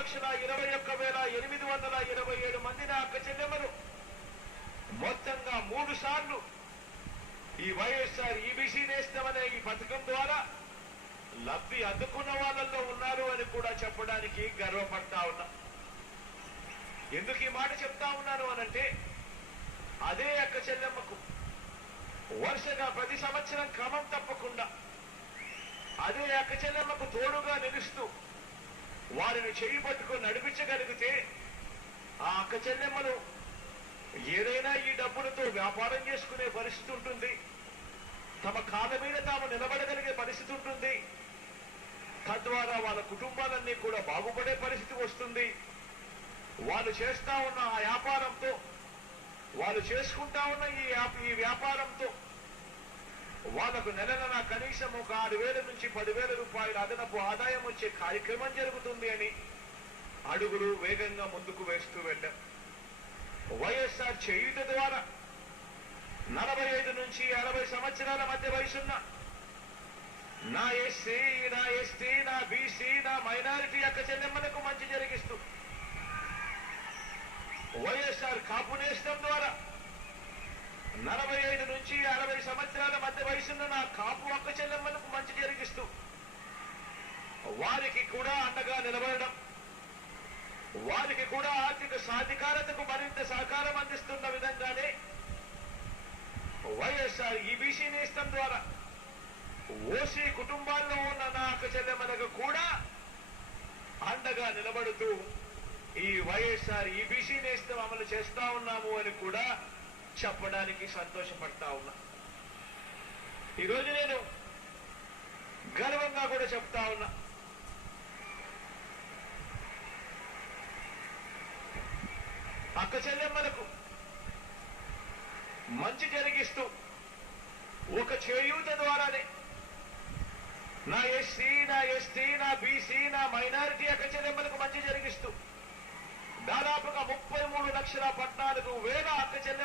3,21,827 మంది నా అక్క చెల్లెమ్మలు మొత్తంగా 3 సార్లు ఈ వైఎస్ఆర్ ఈబీసీ నేస్తం అనే ఈ పథకం ద్వారా లబ్ధి అందుకున్న వాళ్ళల్లో ఉన్నారు అని కూడా చెప్పడానికి గర్వపడతా ఉన్నా. ఎందుకు ఈ మాట చెప్తా ఉన్నాను అనంటే, అదే అక్క చెల్లెమ్మకు వరుసగా ప్రతి సంవత్సరం క్రమం తప్పకుండా అదే అక్క చెల్లెమ్మకు తోడుగా నిలుస్తూ వారిని చేయి పట్టుకొని నడిపించగలిగితే ఆ అక్క చెల్లెమ్మలు ఏదైనా ఈ డబ్బులతో వ్యాపారం చేసుకునే పరిస్థితి ఉంటుంది, తమ కాళ్ళ మీద తాము నిలబడగలిగే పరిస్థితి ఉంటుంది, తద్వారా వాళ్ళ కుటుంబాలన్నీ కూడా బాగుపడే పరిస్థితి వస్తుంది. వాళ్ళు చేస్తా ఉన్న ఆ వ్యాపారంతో, వాళ్ళు చేసుకుంటా ఉన్న ఈ వ్యాపారంతో వాళ్ళకు నెల కనీసం ఒక 6,000 నుంచి 10,000 రూపాయల అదనపు ఆదాయం వచ్చే కార్యక్రమం జరుగుతుంది అని అడుగులు వేగంగా ముందుకు వేస్తూ వెళ్ళాం. వైఎస్ఆర్ చేయూత ద్వారా 45 నుంచి 60 సంవత్సరాల మధ్య వయసున్న నా ఎస్సీ, నా ఎస్టీ, నా బీసీ, నా మైనారిటీ అక్క చెల్లెమ్మలకు మంచి జరిగిస్తూ, వైఎస్ఆర్ కాపు నేస్తం ద్వారా 45 నుంచి 60 సంవత్సరాల మధ్య వయసున్న నా కాపు అక్క చెల్లెమ్మలకు మంచి జరిగిస్తూ వారికి కూడా అండగా నిలబడడం, వారికి కూడా ఆర్థిక సాధికారతకు మరింత సహకారం అందిస్తున్న విధంగానే వైఎస్ఆర్ ఈబీసీ నేస్తం ద్వారా ఓసీ కుటుంబాల్లో ఉన్న నా అక్క చెల్లెమ్మలకు కూడా అండగా నిలబడుతూ ఈ వైఎస్ఆర్ ఈబీసీ నేస్తం అమలు చేస్తా ఉన్నాము అని కూడా చెప్పడానికి సంతోషపడతా ఉన్నా. ఈరోజు నేను గర్వంగా కూడా చెప్తా ఉన్నా, అక్క చెల్లెమ్మలకు మంచి జరిగిస్తూ ఒక చేయూత ద్వారానే నా ఎస్సీ, నా ఎస్టీ, నా బీసీ, నా మైనారిటీ అక్క చెల్లెమ్మలకు మంచి జరిగిస్తూ దాదాపుగా 33,14,000 అక్క చెల్లెమ్మలు